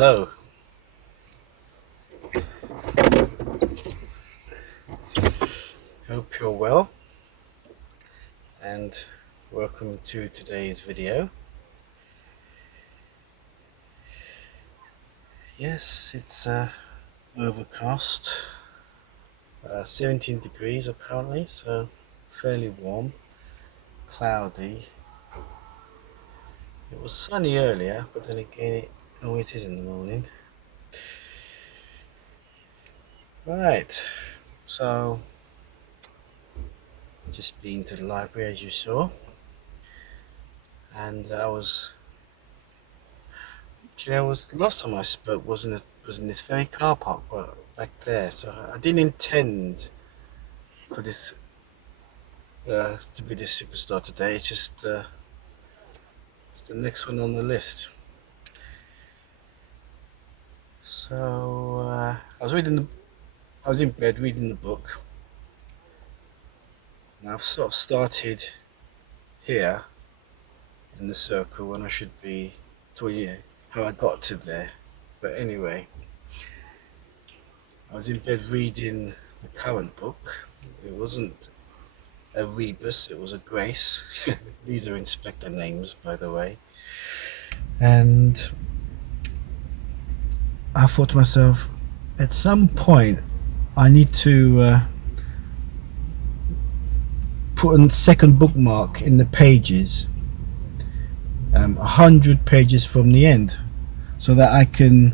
Hello. Hope you're well and welcome to today's video. Yes, it's overcast, 17 degrees apparently, so fairly warm, cloudy. It was sunny earlier, but then again it always is in the morning. Right, so just been to the library as you saw, and last time I spoke was in this very car park, but back there. So I didn't intend for this to be this superstar today. It's just it's the next one on the list. So I was in bed reading the book. Now I've sort of started here in the circle when I should be telling you how I got to there. But anyway, I was in bed reading the current book. It wasn't a rebus, it was a grace. These are inspector names, by the way. And I thought to myself, at some point I need to put a second bookmark in the pages, 100 pages from the end, so that I can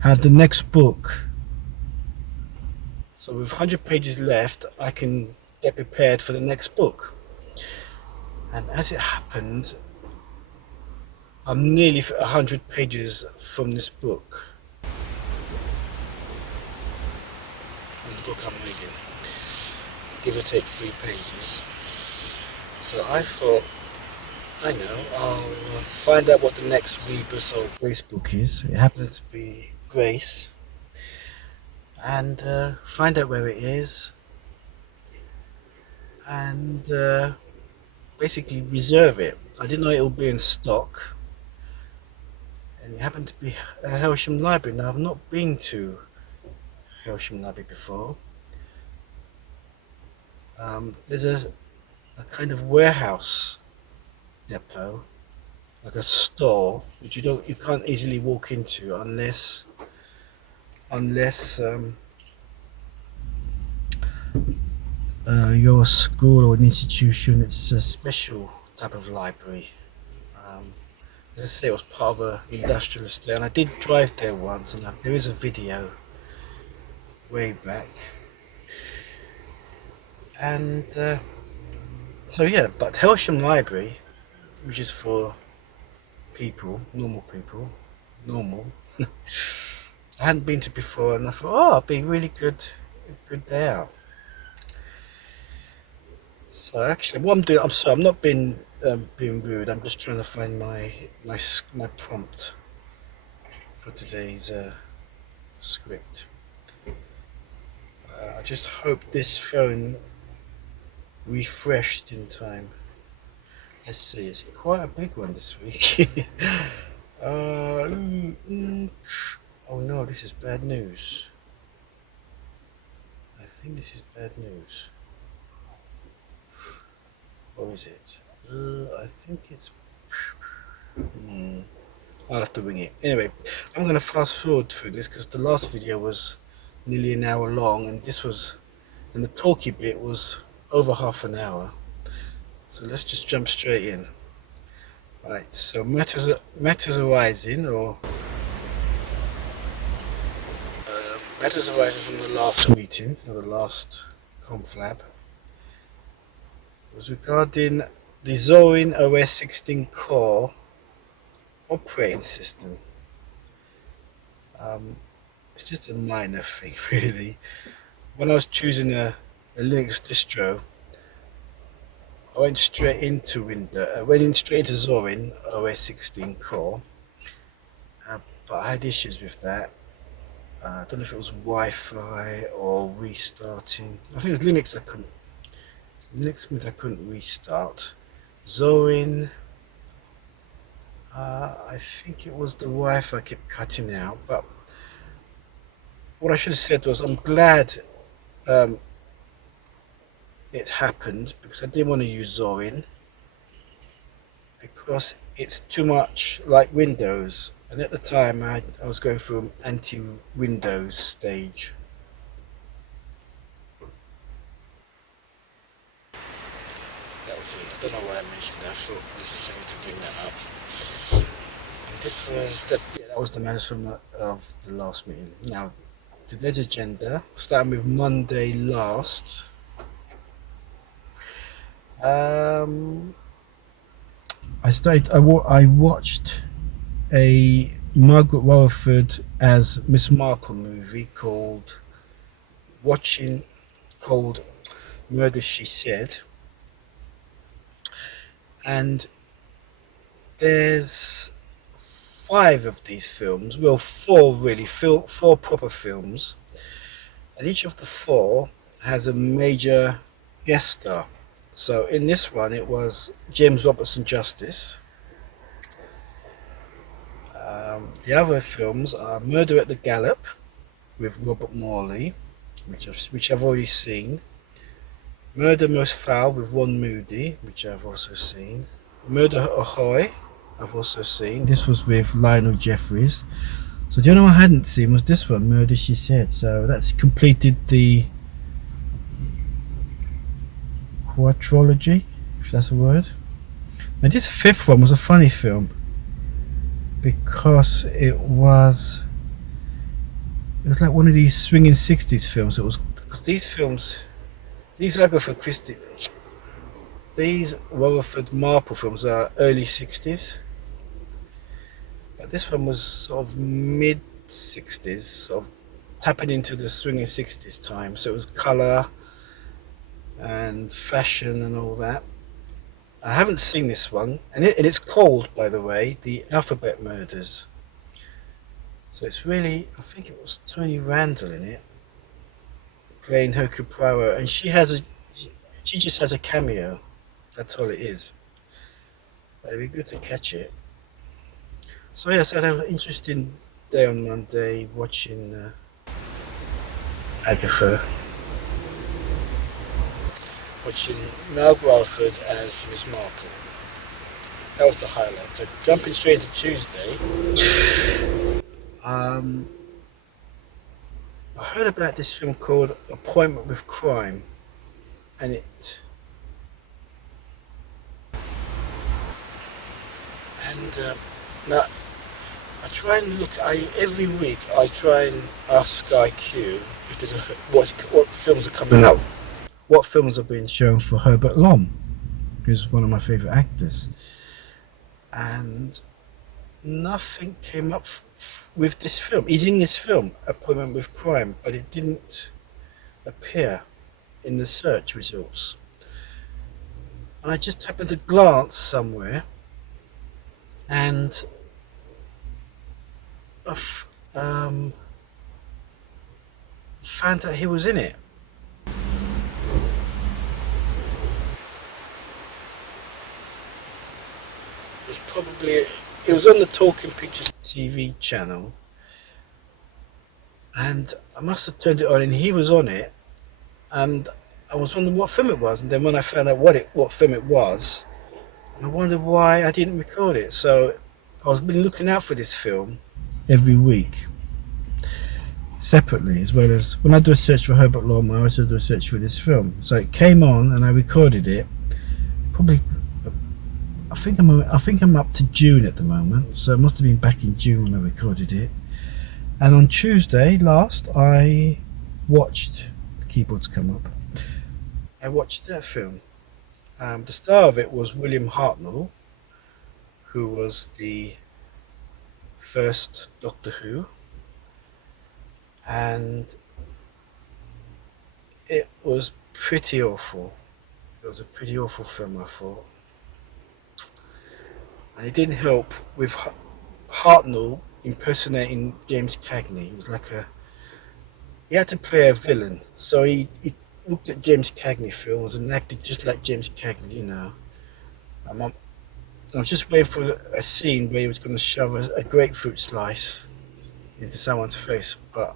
have the next book. So with 100 pages left, I can get prepared for the next book. And as it happened, I'm nearly 100 pages from this book. From the book I'm reading, give or take 3 pages. So I thought, I know, I'll find out what the next rebus or Grace book is. It happens to be Grace. And find out where it is. And basically reserve it. I didn't know it would be in stock. And it happened to be a Hailsham library. Now I've not been to Hailsham library before. There's a kind of warehouse depot, like a store, which you can't easily walk into unless you're a school or an institution. It's a special type of library. As I say, it was part of an industrial estate, and I did drive there once, and there is a video way back. And so yeah, but Hailsham Library, which is for people, normal people, I hadn't been to before, and I thought, oh, it'd be really good day out. So actually, what I'm doing, I'm sorry, I'm not being rude. I'm just trying to find my prompt for today's script. I just hope this phone refreshed in time. Let's see, it's quite a big one this week. Oh no, this is bad news. I think this is bad news. Or is it? I think it's... I'll have to wing it. Anyway, I'm going to fast forward through this because the last video was nearly an hour long, and the talky bit was over half an hour. So let's just jump straight in. Right, so matters arising, matters arising from the last meeting, or the last conflab, was regarding the Zorin OS 16 core operating system. It's just a minor thing, really. When I was choosing a Linux distro, I went straight into Zorin OS 16 core, but I had issues with that. I don't know if it was Wi-Fi or restarting. I think it was Linux. Linux means I couldn't restart. Zorin, I think it was the Wi-Fi kept cutting out, but what I should have said was I'm glad um, it happened because I didn't want to use Zorin because it's too much like Windows. And at the time, I was going through an anti-Windows stage. That was it. I don't know why I mentioned that. I thought necessary to bring that up. And this was that was the management of the last meeting. Now, today's agenda, starting with Monday last. I watched a Margaret Rutherford as Miss Marple movie called Murder She Said, and there's 5 of these films, well 4 really, 4 proper films, and each of the 4 has a major guest star. So in this one it was James Robertson Justice. The other films are Murder at the Gallop with Robert Morley, which I've already seen. Murder Most Foul with Ron Moody, which I've also seen. Murder Ahoy, I've also seen. This was with Lionel Jeffries. So the only one I hadn't seen was this one, Murder She Said. So that's completed the quadrilogy, if that's a word. Now this 5th one was a funny film because it was like one of these swinging 60s films. It was because these Rutherford Marple films are early 60s, but this one was sort of mid 60s, sort of tapping into the swinging 60s time. So it was colour and fashion and all that. I haven't seen this one, and it's called, by the way, The Alphabet Murders. So it's really, I think it was Tony Randall in it, playing Hercule Poirot, and she just has a cameo. That's all it is. But it'd be good to catch it. So yes, I had an interesting day on Monday watching Agatha, watching MacArthur as Miss Marple. That was the highlight. So jumping straight into Tuesday, I heard about this film called Appointment with Crime, and now I try and look. Every week I try and ask Sky Q if there's what films are coming up, what films are being shown for Herbert Lom, who's one of my favourite actors, and nothing came up with this film. He's in this film, Appointment with Crime, but it didn't appear in the search results. And I just happened to glance somewhere, and I found out he was in it. It was on the Talking Pictures TV channel, and I must have turned it on, and he was on it, and I was wondering what film it was, and then when I found out what film it was, I wondered why I didn't record it. So I was been looking out for this film every week, separately, as well as when I do a search for Herbert Lom, I also do a search for this film. So it came on, and I recorded it. Probably, I think I'm up to June at the moment, so it must have been back in June when I recorded it. And on Tuesday last, I watched the keyboards come up. I watched that film. The star of it was William Hartnell, who was the first Doctor Who, and it was pretty awful. It was a pretty awful film, I thought. And it didn't help with Hartnell impersonating James Cagney. It was like he had to play a villain, so he looked at James Cagney films and acted just like James Cagney, you know. I was just waiting for a scene where he was going to shove a grapefruit slice into someone's face, but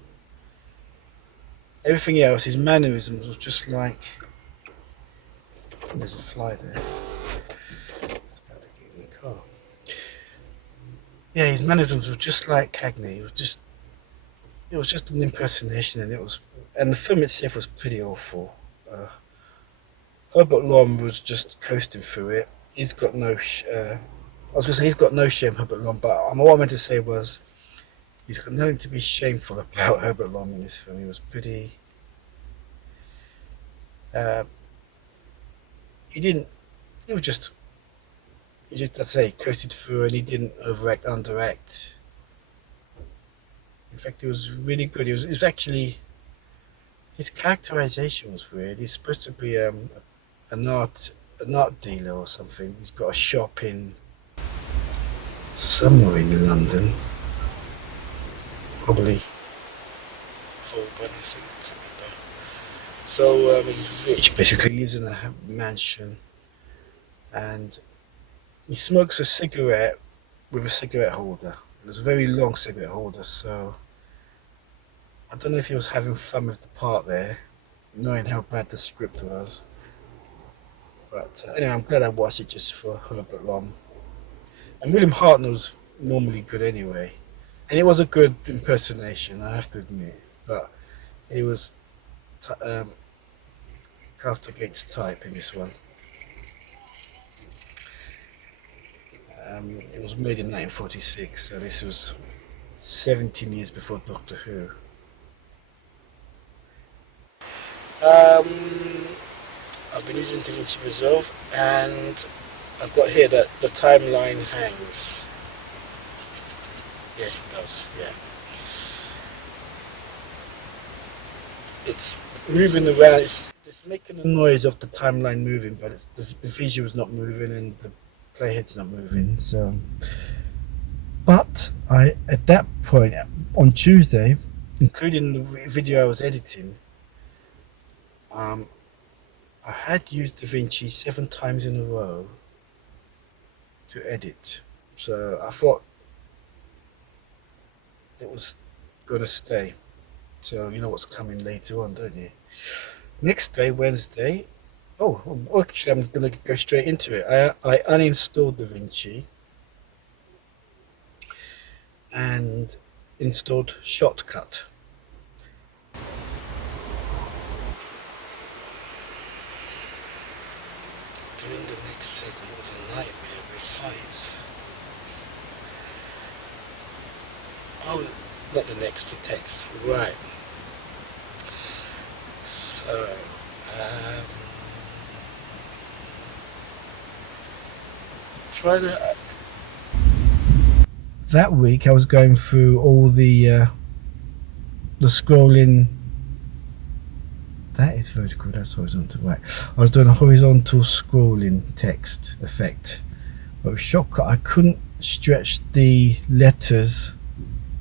everything else, his mannerisms was just like... There's a fly there. It's about to get in the car. Yeah, his mannerisms were just like Cagney. It was just an impersonation, and the film itself was pretty awful. Herbert Lom was just coasting through it. He's got no... I was going to say he's got no shame, Herbert Lom, but what I meant to say was he's got nothing to be shameful about Herbert Lom in this film. He was pretty... he was just, let's say, coasted through, and he didn't overact, underact. In fact, it was really good. It was actually, his characterization was weird. He's supposed to be an art dealer or something. He's got a shop in somewhere in London, probably Holborn, I think. I can't remember. So he's rich, basically lives in a mansion, and he smokes a cigarette with a cigarette holder. It was a very long cigarette holder, so I don't know if he was having fun with the part there, knowing how bad the script was. But anyway, I'm glad I watched it just for Herbert Lom. And William Hartnell was normally good anyway, and it was a good impersonation, I have to admit. But it was cast against type in this one. It was made in 1946, so this was 17 years before Doctor Who. I've been using DaVinci Resolve, and I've got here that the timeline hangs. Yes, it does, yeah. It's moving around, it's making the noise of the timeline moving, but the visual's not moving and the playhead's not moving. So, but at that point on Tuesday, including the video I was editing, I had used DaVinci 7 times in a row to edit, so I thought it was gonna stay. So you know what's coming later on, don't you? Next day, Wednesday. Oh, actually, I'm gonna go straight into it. I uninstalled DaVinci and installed Shotcut. Doing the next segment was a nightmare with heights. Oh, not the next, the text. Right. So, that week I was going through all the scrolling. That is vertical, that's horizontal, right. I was doing a horizontal scrolling text effect. But with Shotcut I couldn't stretch the letters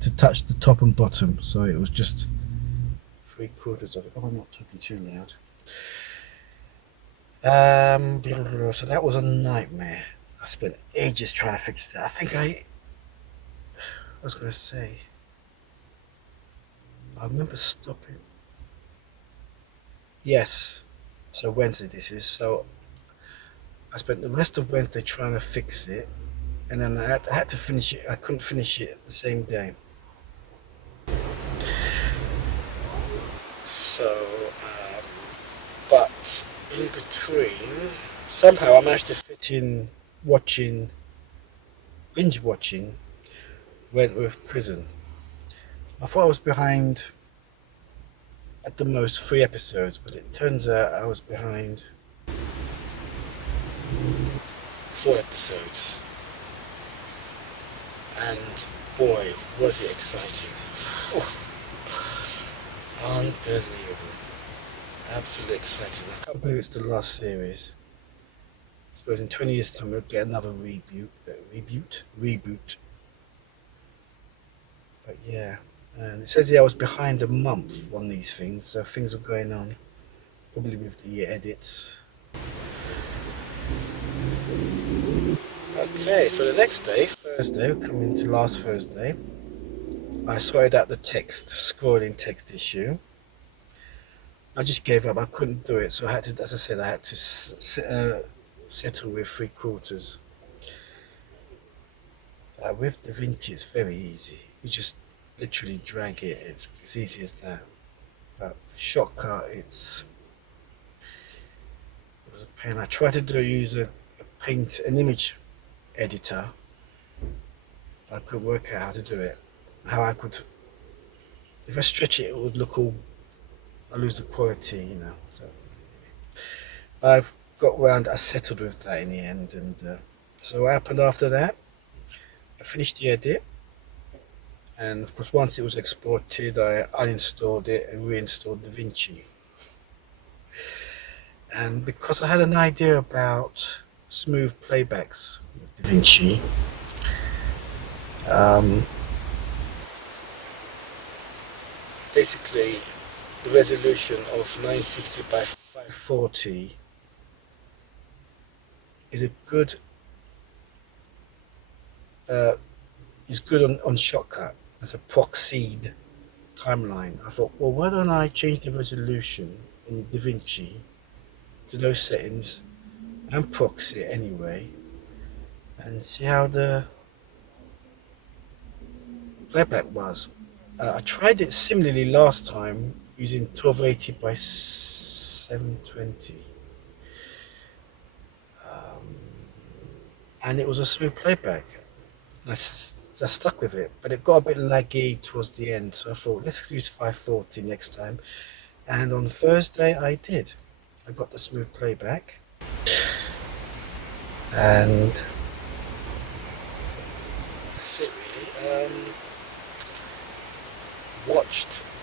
to touch the top and bottom, so it was just 3/4 of it. Oh, I'm not talking too loud. So that was a nightmare. I spent ages trying to fix that. I was going to say, I remember stopping. Yes, so Wednesday this is. So I spent the rest of Wednesday trying to fix it, and then I had to finish it. I couldn't finish it the same day. So, but in between, somehow I managed to fit in binge watching Wentworth Prison. I thought I was behind at the most 3 episodes, but it turns out I was behind 4 episodes. And boy, was it exciting. Unbelievable. Absolutely exciting. I can't believe it's the last series. I suppose in 20 years time we'll get another reboot. But yeah, and it says here I was behind a month on these things, so things were going on, probably with the edits. But Okay, so the next day, Thursday, coming to last Thursday, I sorted out the text, scrolling text issue. I just gave up. I couldn't do it, so I had to, as I said, I had to settle with 3/4. With DaVinci, it's very easy. You just literally drag it. It's easy as that. But Shotcut, it was a pain. I tried to use an image editor. I couldn't work out how to do it. How I could, if I stretch it, it would look all. I lose the quality, you know. So I've got round. I settled with that in the end, and so what happened after that? I finished the edit, and of course, once it was exported, I uninstalled it and reinstalled DaVinci. And because I had an idea about smooth playbacks with DaVinci, basically the resolution of 960 by 540 is a good on Shotcut as a proxied timeline. I thought, well, why don't I change the resolution in DaVinci to those settings and proxy it anyway, and see how the playback was. I tried it similarly last time using 1280 by 720, and it was a smooth playback. I stuck with it, but it got a bit laggy towards the end, so I thought, let's use 540 next time. And on Thursday I did. I got the smooth playback, and that's it really.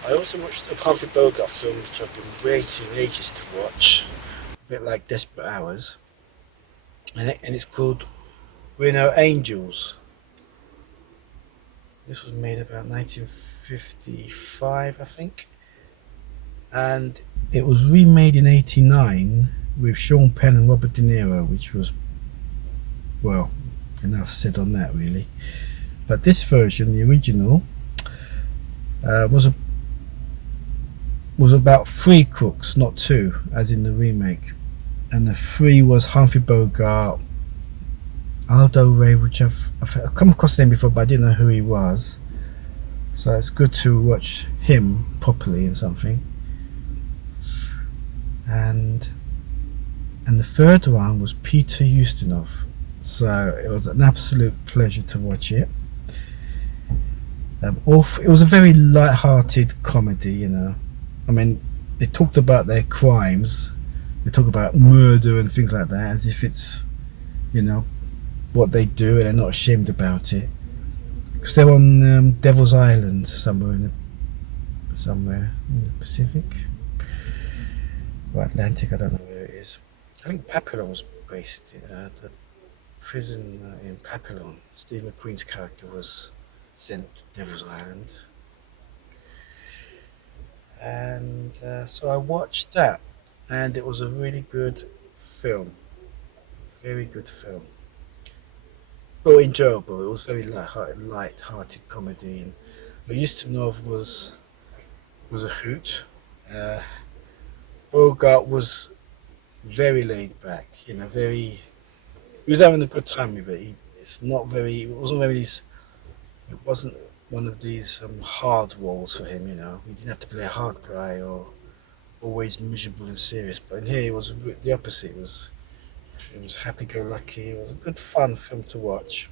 I also watched a Humphrey Bogart film which I've been waiting ages to watch, a bit like Desperate Hours, and it's called We're No Angels. This was made about 1955, I think, and it was remade in '89 with Sean Penn and Robert De Niro, which was, well, enough said on that really. But this version, the original, was about 3 crooks, not 2, as in the remake. And the 3 was Humphrey Bogart, Aldo Ray, which I've come across the name before, but I didn't know who he was. So it's good to watch him properly in something. And the third one was Peter Ustinov. So it was an absolute pleasure to watch it. It was a very light-hearted comedy, you know. I mean, they talked about their crimes, they talk about murder and things like that, as if it's, you know, what they do, and they're not ashamed about it. Because they're on Devil's Island somewhere in the Pacific or Atlantic. I don't know where it is. I think Papillon was based in the prison in Papillon. Steve McQueen's character was sent to Devil's Island, and so I watched that, and it was a really good film, very good film. Well, enjoyable. It was very light-hearted comedy, and Ustinov was a hoot. Bogart was very laid back, you know, he was having a good time with it. It wasn't one of these hard roles for him, you know. He didn't have to play a hard guy or always miserable and serious. But in here, it was the opposite. It was happy-go-lucky. It was a good, fun film to watch.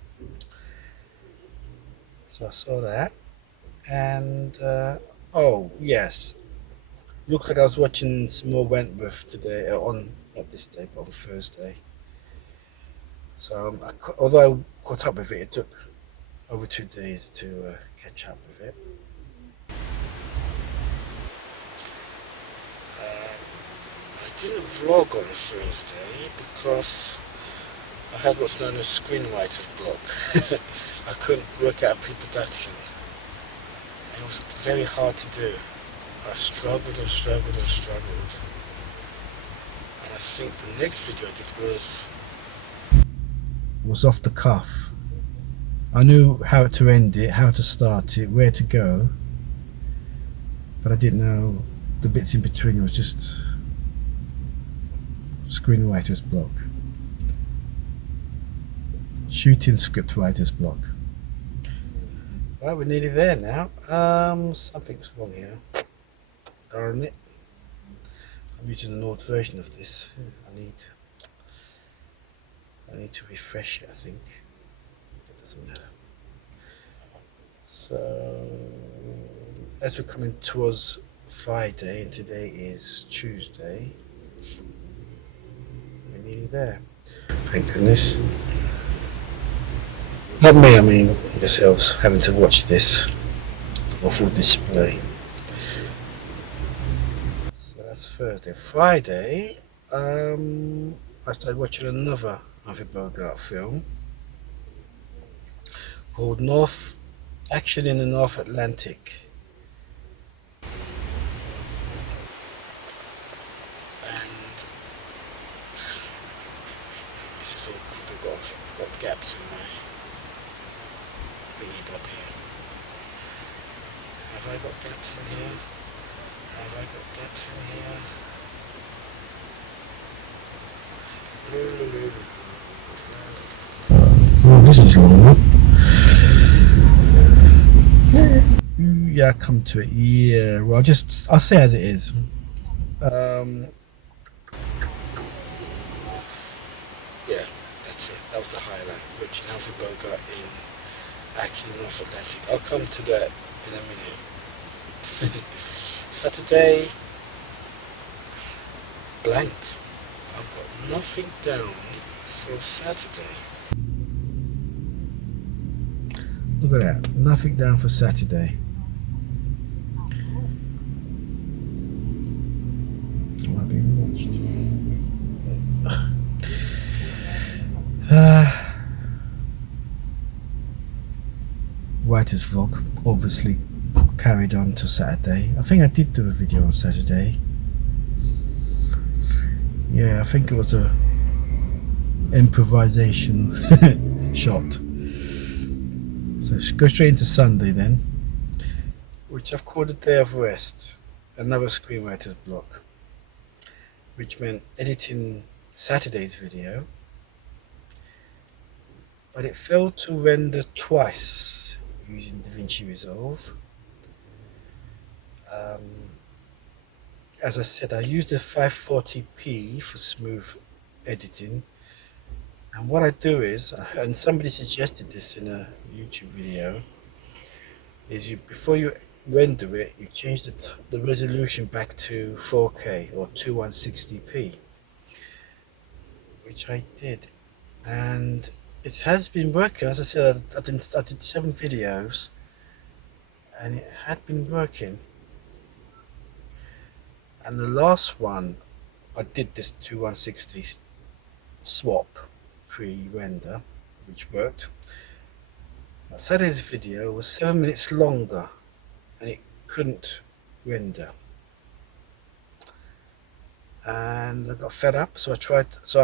So I saw that, and oh yes, looks like I was watching some more Wentworth today. Not this day, but on Thursday. So although I caught up with it, it took over 2 days to catch up with it. I didn't vlog on Thursday because I had what's known as screenwriter's block. I couldn't work out pre-production. It was very hard to do. I struggled. And I think the next video I did was was off the cuff. I knew how to end it, how to start it, where to go, but I didn't know the bits in between. It was just screenwriter's block, shooting script writer's block. Right, we're nearly there now. Something's wrong here. Darn it. I'm using an old version of this. I need to refresh it, I think. It doesn't matter. So, as we're coming towards Friday, and today is Tuesday, we're nearly there. Thank goodness. Not me, I mean yourselves, having to watch this awful display. So that's Thursday. Friday, I started watching another Humphrey Bogart film called Action in the North Atlantic. And this is all got gaps in my thingy bob here. Have I got gaps in here? Have I got gaps in here? Oh, this is wrong. Yeah, come to it. Yeah, well, I'll say as it is. Yeah, that's it. That was the highlight. Richard Humphrey Bogart in Action in the North Atlantic. I'll come to that in a minute. Saturday, blank. I've got nothing down for Saturday. Look at that. Nothing down for Saturday. Am I being watched? Writer's vlog obviously carried on to Saturday. I think I did do a video on Saturday. Yeah, I think it was a improvisation shot. So go straight into Sunday then, which I've called a day of rest, another screenwriter's block, which meant editing Saturday's video, but it failed to render twice using DaVinci Resolve. As I said, I used the 540p for smooth editing, and what I do is, and somebody suggested this in a YouTube video, is before you render it, you change the resolution back to 4K or 2160p, which I did, and it has been working. As I said, I did 7 videos, and it had been working. And the last one, I did this 2160 swap pre-render, which worked. Saturday's video was 7 minutes longer, and it couldn't render. And I got fed up, so I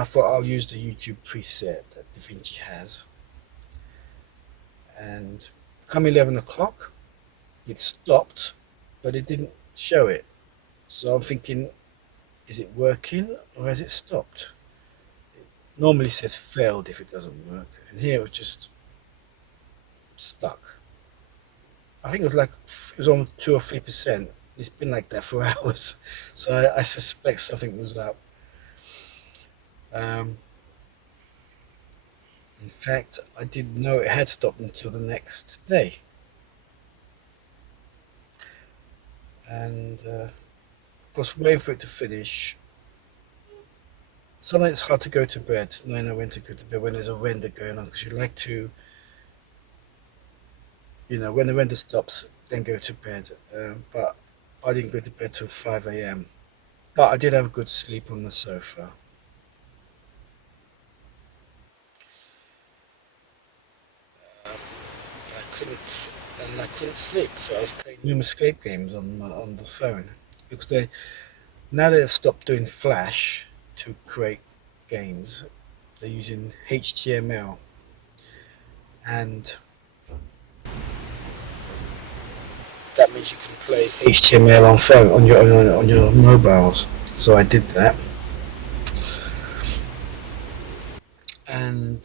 thought I'll use the YouTube preset that DaVinci has. And come 11 o'clock, it stopped, but it didn't show it. So I'm thinking, is it working or has it stopped? It normally says failed if it doesn't work, and here it was just stuck. I think it was on 2 or 3%. It's been like that for hours, so I suspect something was up. In fact, I didn't know it had stopped until the next day. And of course, waiting for it to finish. Sometimes it's hard to go to bed, knowing when to go to bed when there's a render going on, because you like to, when the render stops, then go to bed. But I didn't go to bed till 5 a.m. But I did have a good sleep on the sofa. I couldn't sleep, so I was playing new escape games on the phone, because now they've stopped doing Flash to create games. They're using HTML, and that means you can play HTML on phone on your mobiles. So I did that, and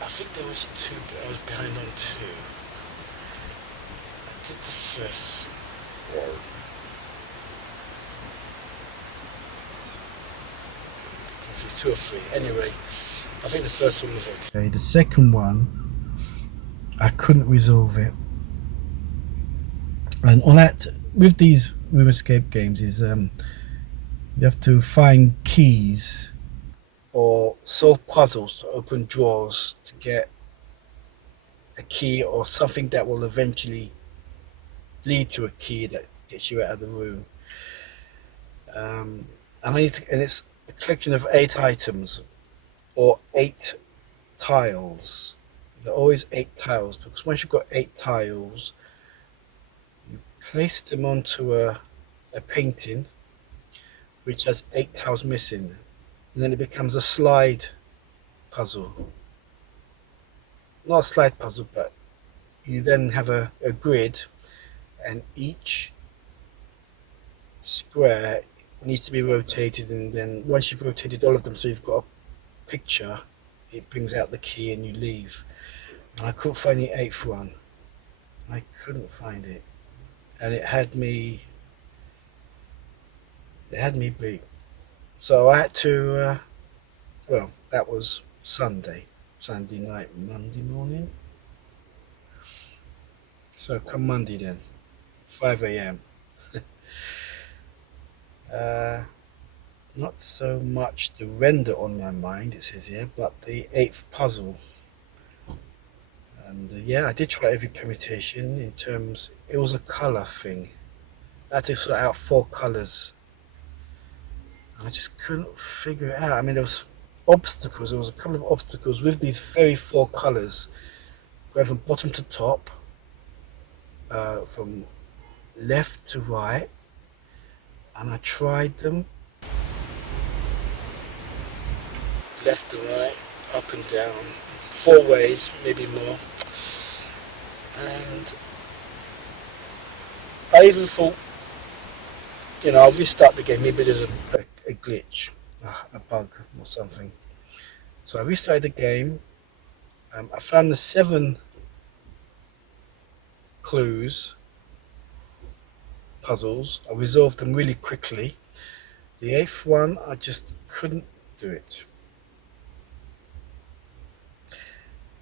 I think there was two. I was behind on two. I did the first one. Two or three. Anyway, I think the first one was okay. The second one, I couldn't resolve it. And all that with these room escape games is you have to find keys or solve puzzles to open drawers to get a key or something that will eventually lead to a key that gets you out of the room. And it's a collection of 8 items or 8 tiles. There are always 8 tiles, because once you've got 8 tiles, you place them onto a painting which has 8 tiles missing, and then it becomes a slide puzzle. Not a slide puzzle, but you then have a grid, and each square needs to be rotated, and then once you've rotated all of them so you've got a picture, it brings out the key and you leave. And I couldn't find the 8th one. I couldn't find it, and it had me beat. So I had to well, that was Sunday night, Monday morning. So come Monday then, 5 a.m. Not so much the render on my mind, it says here, but the 8th puzzle. And yeah, I did try every permutation in terms, it was a color thing. I had to sort out 4 colors. I just couldn't figure it out. I mean, there was obstacles, there was a couple of obstacles with these very 4 colors, going from bottom to top, from left to right, and I tried them left and right, up and down, 4 ways, maybe more, and I even thought, you know, I'll restart the game, maybe there's a glitch, a bug or something. So I restarted the game. I found the 7 clues, puzzles. I resolved them really quickly. The 8th one, I just couldn't do it.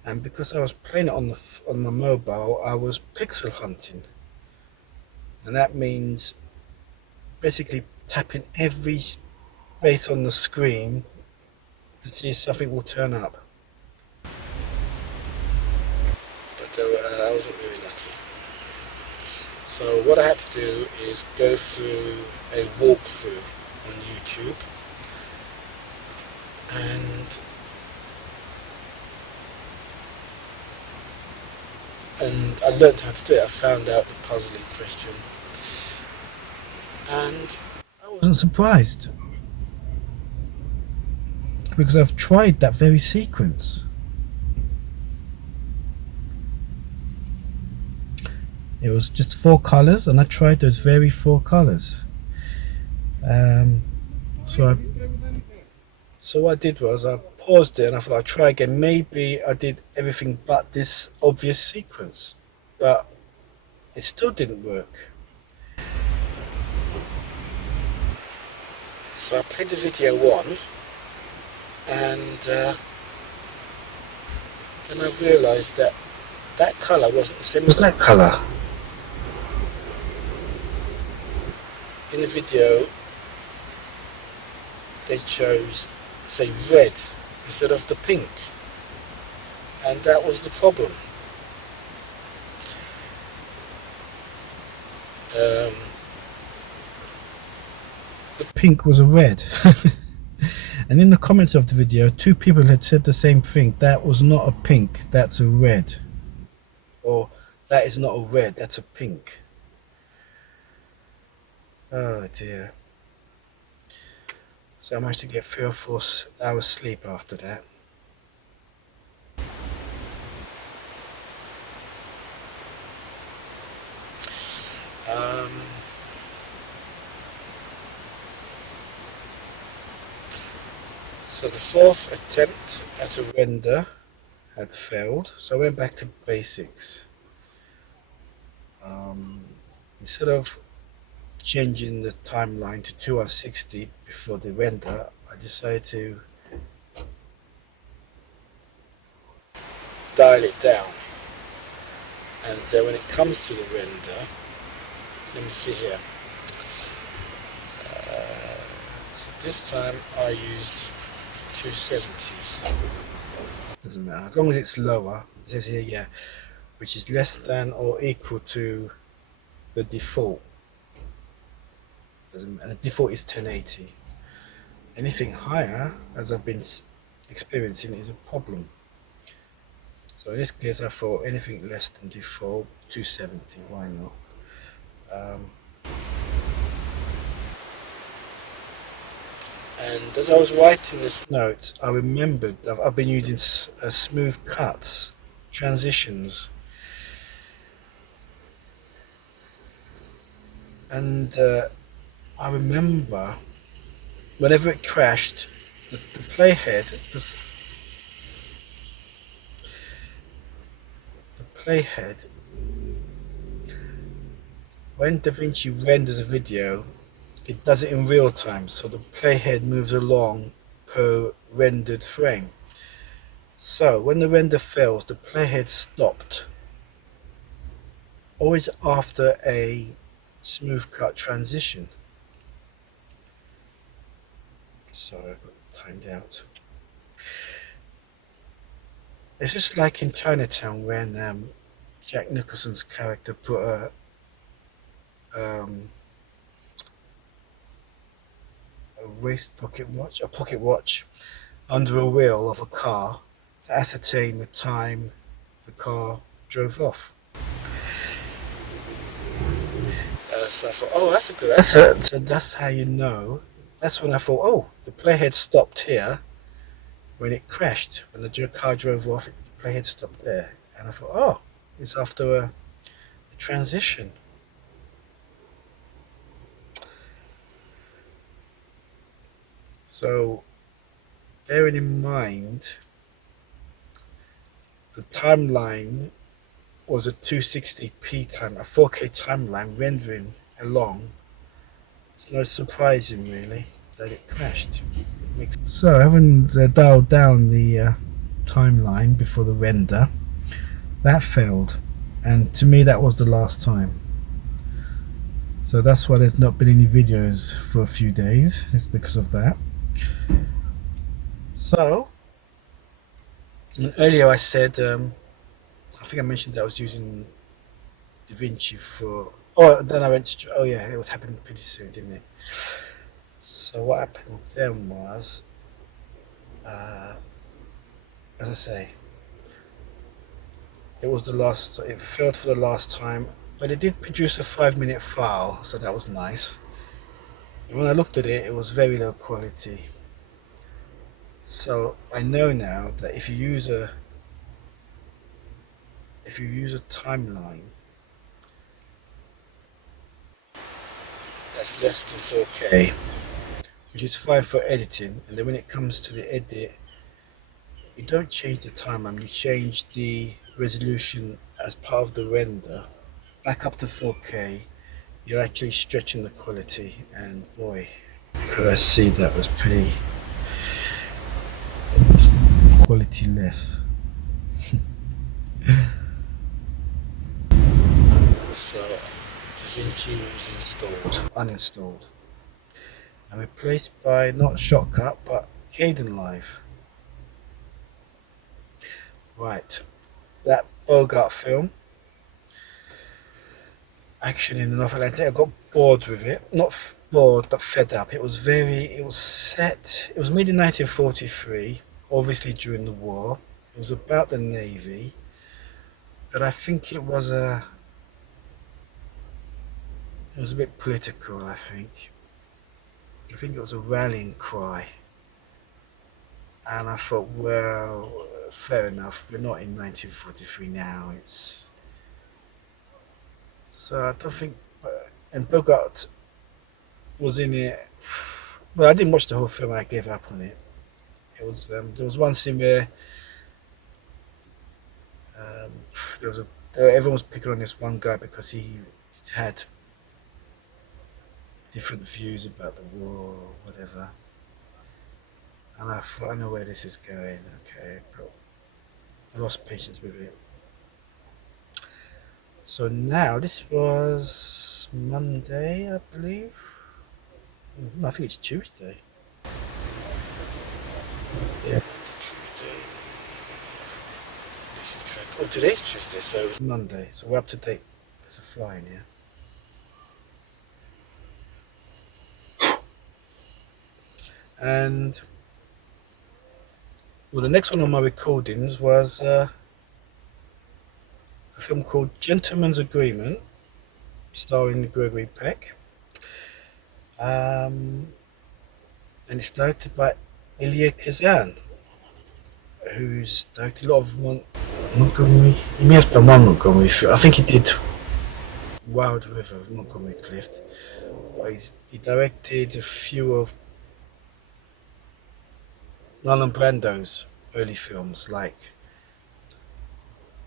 And because I was playing it on my mobile, I was pixel hunting, and that means basically tapping every space on the screen to see if something will turn up. But I wasn't really lucky. So what I had to do is go through a walkthrough on YouTube, and I learned how to do it. I found out the puzzle in question, and I wasn't surprised, because I've tried that very sequence. It was just 4 colors, and I tried those very 4 colors. So what I did was I paused it and I thought I'd try again. Maybe I did everything but this obvious sequence, but it still didn't work. So I played the video 1, and then I realised that that colour wasn't the same as that colour. In the video they chose, say, red instead of the pink, and that was the problem. The pink was a red. And in the comments of the video, 2 people had said the same thing. That was not a pink, that's a red. Or that is not a red, that's a pink. Oh dear. So I managed to get 3 or 4 hours sleep after that. So the 4th attempt at a render had failed, so I went back to basics. Instead of changing the timeline to 2160 before the render, I decided to dial it down. And then when it comes to the render, let me see here. So this time I used 270. Doesn't matter, as long as it's lower. It says here, yeah, which is less than or equal to the default. Doesn't matter. The default is 1080. Anything higher, as I've been experiencing, is a problem. So in this case, I thought anything less than default, 270. Why not? And as I was writing this note, I remembered that I've been using smooth cuts, transitions, and I remember whenever it crashed, the playhead when DaVinci renders a video, it does it in real time, so the playhead moves along per rendered frame. So when the render fails, the playhead stopped, always after a smooth cut transition. Sorry, I got timed out. It's just like in Chinatown when Jack Nicholson's character put a pocket watch under a wheel of a car to ascertain the time the car drove off. So I thought, oh, that's a good. So that's how you know. That's when I thought, oh, the playhead stopped here when it crashed. When the car drove off, the playhead stopped there, and I thought, oh, it's after a transition. So, bearing in mind, the timeline was a 260p time, a 4K timeline rendering along. It's no surprising really that it crashed. So, having dialed down the timeline before the render, that failed, and to me that was the last time. So that's why there's not been any videos for a few days. It's because of that. So, and earlier I said, I think I mentioned that I was using DaVinci for. Oh, then I went. Oh yeah, it was happening pretty soon, didn't it? So what happened then was, as I say, it was the last. It failed for the last time, but it did produce a 5-minute file, so that was nice. And when I looked at it, it was very low quality. So I know now that if you use a timeline that's less than 4K, which is fine for editing, and then when it comes to the edit, you don't change the timeline, you change the resolution as part of the render back up to 4K. You're actually stretching the quality, and boy, could I see that was pretty quality less. So DaVinci was uninstalled, and replaced by not Shotcut but Kdenlive. Right, that Bogart film, Action in the North Atlantic, I got bored with it. Not bored, but fed up. It was made in 1943, obviously during the war. It was about the Navy, but I think it was a bit political, I think. I think it was a rallying cry. And I thought, well, fair enough. We're not in 1943 now. So I don't think. And Bogart was in it. Well, I didn't watch the whole film. I gave up on it. It was there was one scene where um, there was a everyone was picking on this one guy because he had different views about the war or whatever. And I thought, I know where this is going. Okay, but I lost patience with it. So now this was Monday, I believe. No, I think it's Tuesday. Yeah, Tuesday. Oh, today's Tuesday, so it's Monday. So we're up to date. There's a fly in here. And well, the next one on my recordings was a film called Gentleman's Agreement, starring Gregory Peck. And it's directed by Elia Kazan, who's directed a lot of Montgomery. He may have done one Montgomery film. I think he did Wild River of Montgomery Clift. But he directed a few of Marlon Brando's early films, like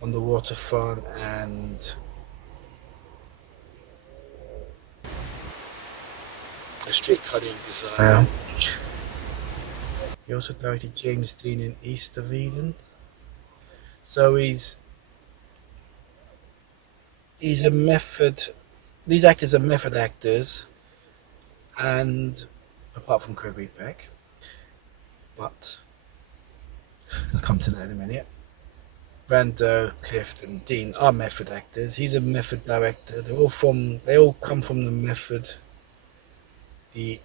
On the Waterfront and A Streetcar Named Desire. He also directed James Dean in East of Eden. So he's a method. These actors are method actors, and apart from Gregory Peck, but I'll come to that in a minute. Brando, Clift, and Dean are method actors. He's a method director. They all come from the method. I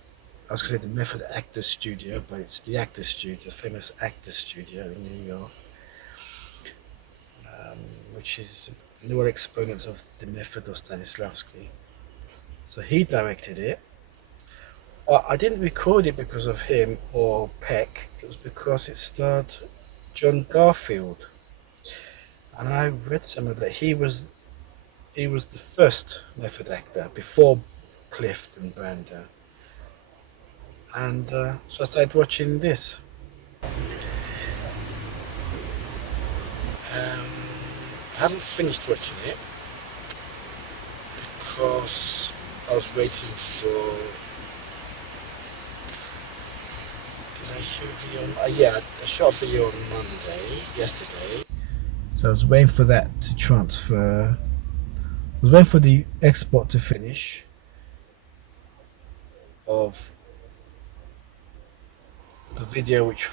was going to say the Method Actors Studio, but it's the Actors Studio, the famous Actors Studio in New York, which is an old exponent of the method of Stanislavski. So he directed it. I didn't record it because of him or Peck. It was because it starred John Garfield, and I read some of that. He was the first method actor before Clift and Brando. And so I started watching this. I haven't finished watching it because I was waiting for. Did I shoot video? Yeah, I shot a video on yesterday. So I was waiting for that to transfer. I was waiting for the export to finish of the video, which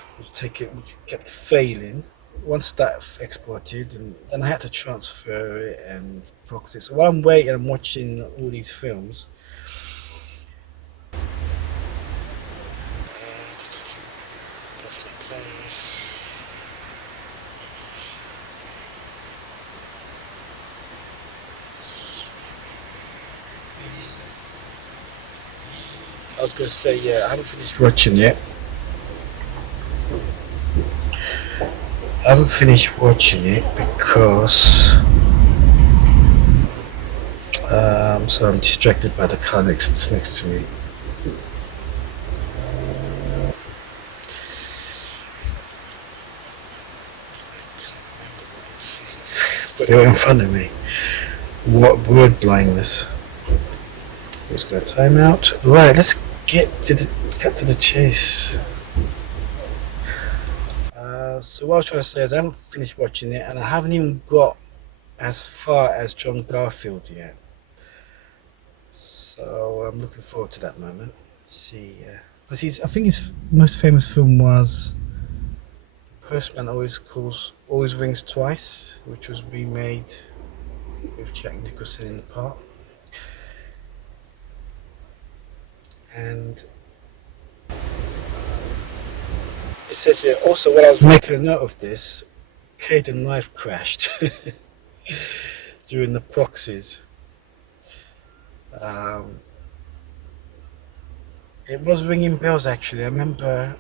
kept failing. Once that exported, and then I had to transfer it and proxy it. So while I'm waiting, I'm watching all these films. I was going to say, yeah, I haven't finished watching yet. I haven't finished watching it because so I'm distracted by the car next to me. But they were in front of me. What word blindness. Let's go timeout. Right, let's get to the chase. So what I was trying to say is I haven't finished watching it, and I haven't even got as far as John Garfield yet. So I'm looking forward to that moment. Let's see, because I think his most famous film was Postman Always Rings Twice, which was remade with Jack Nicholson in the part. And it says here also, when I was making a note of this, Caden Life crashed during the proxies. It was ringing bells actually. I remember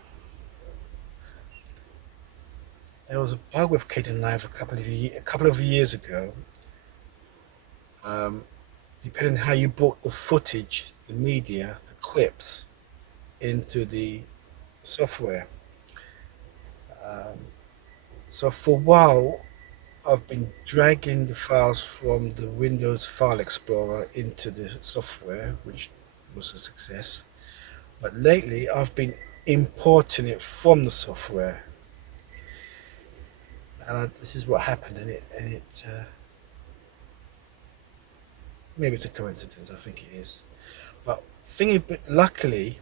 there was a bug with Kdenlive a couple of years ago. Um, Depending on how you brought the footage, the media, the clips into the software. Um, so for a while, I've been dragging the files from the Windows File Explorer into the software, which was a success. But lately, I've been importing it from the software, and this is what happened. Maybe it's a coincidence. I think it is. But luckily,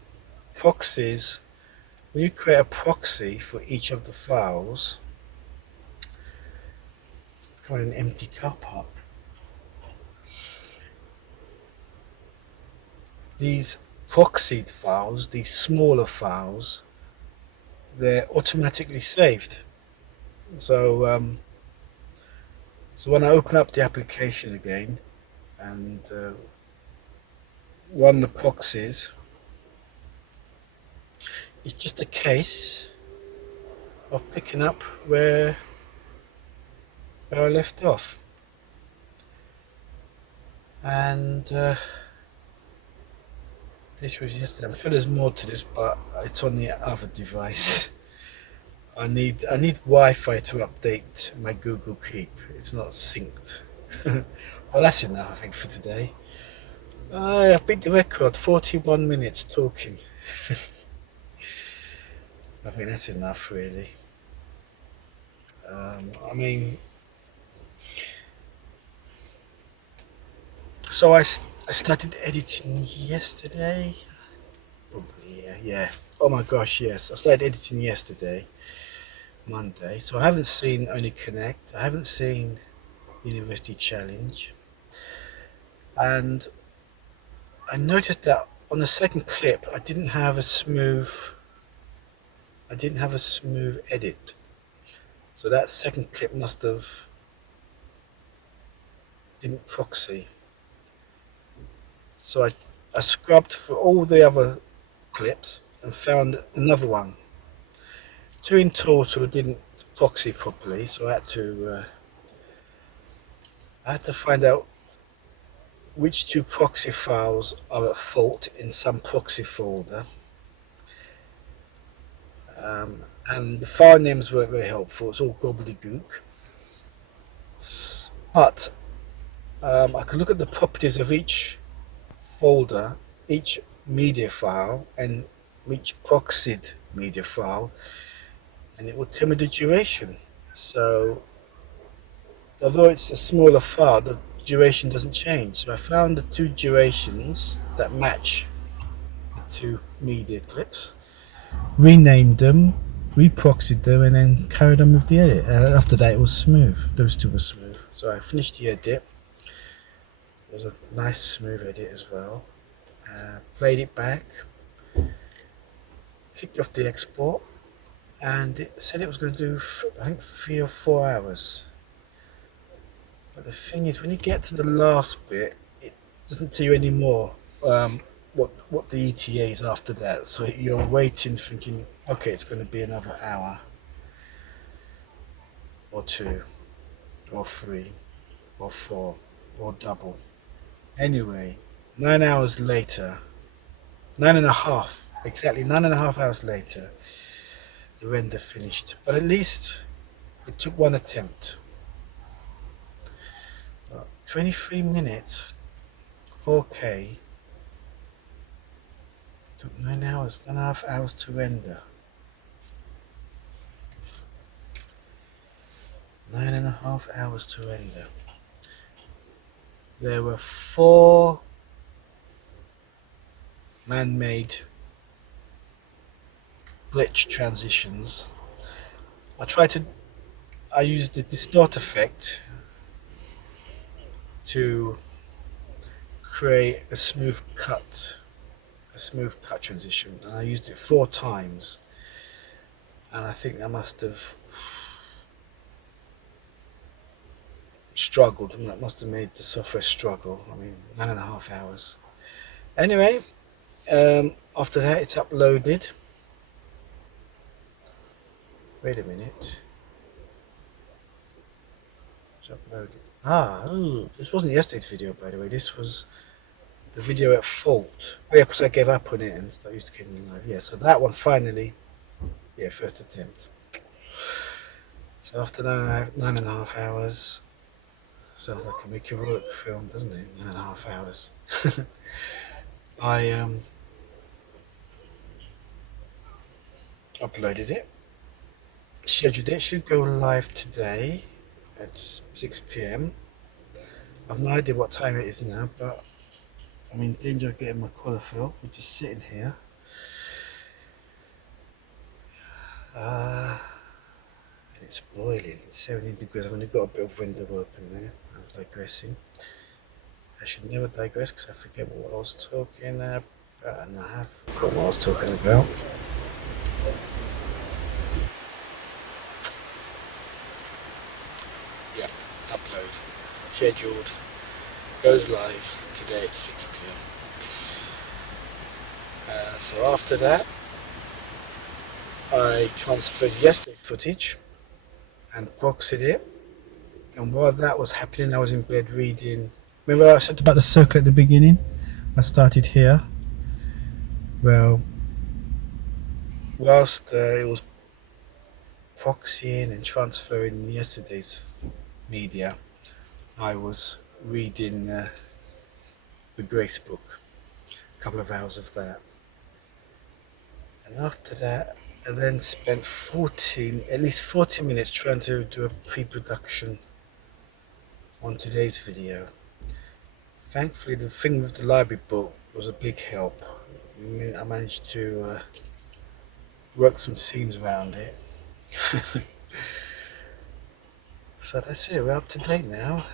proxies. When you create a proxy for each of the files, come on, an empty car park. These proxied files, these smaller files, they're automatically saved. So, so when I open up the application again and run the proxies, it's just a case of picking up where I left off. And this was yesterday. I'm sure there's more to this, but it's on the other device. I need Wi-Fi to update my Google Keep. It's not synced. Well, that's enough, I think, for today. I've beat the record, 41 minutes talking. I think that's enough, really. I mean, so I started editing yesterday. Probably, yeah. Oh my gosh, yes. I started editing yesterday, Monday. So I haven't seen Only Connect. I haven't seen University Challenge. And I noticed that on the second clip, I didn't have a smooth edit. So that second clip must have didn't proxy. So I scrubbed for all the other clips and found another one. Two in total didn't proxy properly, so I had to find out which two proxy files are at fault in some proxy folder. And the file names weren't very helpful. It's all gobbledygook. But I could look at the properties of each folder, each media file, and each proxied media file, and it will tell me the duration. So although it's a smaller file, the duration doesn't change. So I found the two durations that match the two media clips, renamed them, reproxied them, and then carried on with the edit. After that, it was smooth. Those two were smooth. So I finished the edit. It was a nice smooth edit as well. Played it back, kicked off the export, and it said it was going to do, I think, 3 or 4 hours. But the thing is, when you get to the last bit, it doesn't tell you anymore what the ETA is after that. So you're waiting, thinking, okay, it's going to be another hour, or 2, or 3, or 4, or double. Anyway, 9 hours later, 9.5, exactly 9.5 hours later, the render finished. But at least it took one attempt. 23 minutes, 4K, took 9.5 hours to render. 9.5 hours to render. There were 4 man-made glitch transitions. I used the distort effect to create a smooth cut transition, and I used it 4 times, and I think I must have struggled, and that must have made the software struggle. I mean, 9.5 hours. Anyway, After that, it's uploaded. Wait a minute. It's uploaded. Oh, this wasn't yesterday's video, by the way. This was the video at fault. Oh, yeah, because I gave up on it and started used to getting live. Yeah, so that one finally, yeah, first attempt. So after 9.5 hours, sounds like a Mickey Rourke film, doesn't it? 9.5 hours. I uploaded it, scheduled it. Should go live today at 6 p.m. I've no idea what time it is now, but I'm in danger of getting my collar filled, which is sitting here. And it's boiling. It's 17 degrees. I've only got a bit of window open there. I was digressing. I should never digress because I forget what I was talking about, and I have forgotten what I was talking about. Yeah, upload. Scheduled. Goes live today at 6 p.m. So after that, I transferred yesterday's footage and proxied it. And while that was happening, I was in bed reading. Remember I said about the circle at the beginning? I started here. Well, whilst it was proxying and transferring yesterday's media, I was reading the Grace book. A couple of hours of that. And after that, I then spent at least 40 minutes trying to do a pre-production on today's video. Thankfully, the thing with the library book was a big help. I managed to work some scenes around it. So that's it, we're up to date now.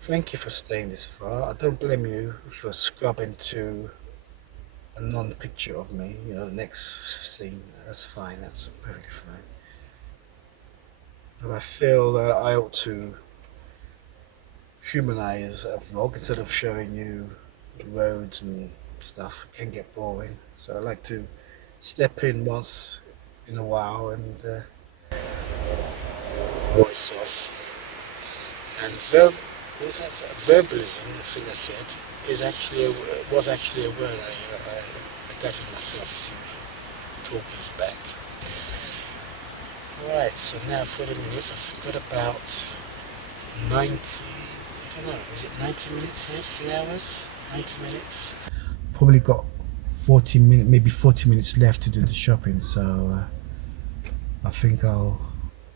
Thank you for staying this far. I don't blame you for scrubbing to a non-picture of me, the next scene. That's fine, that's perfectly fine. But I feel that I ought to humanize a vlog instead of showing you the roads and stuff. It can get boring, so I like to step in once in a while and voice off. And verbalism, the thing I said, was actually a word I doubted myself a few talkies back. Alright, so now for the minutes, I've got about 90, I don't know, is it 90 minutes here? 3 hours? 90 minutes? Probably got 40 minutes, maybe 40 minutes left to do the shopping, so I think I'll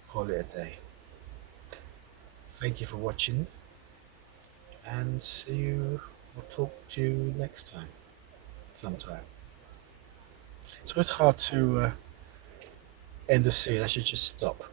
call it a day. Thank you for watching, and I'll talk to you next time, sometime. It's always hard to end the scene. I should just stop.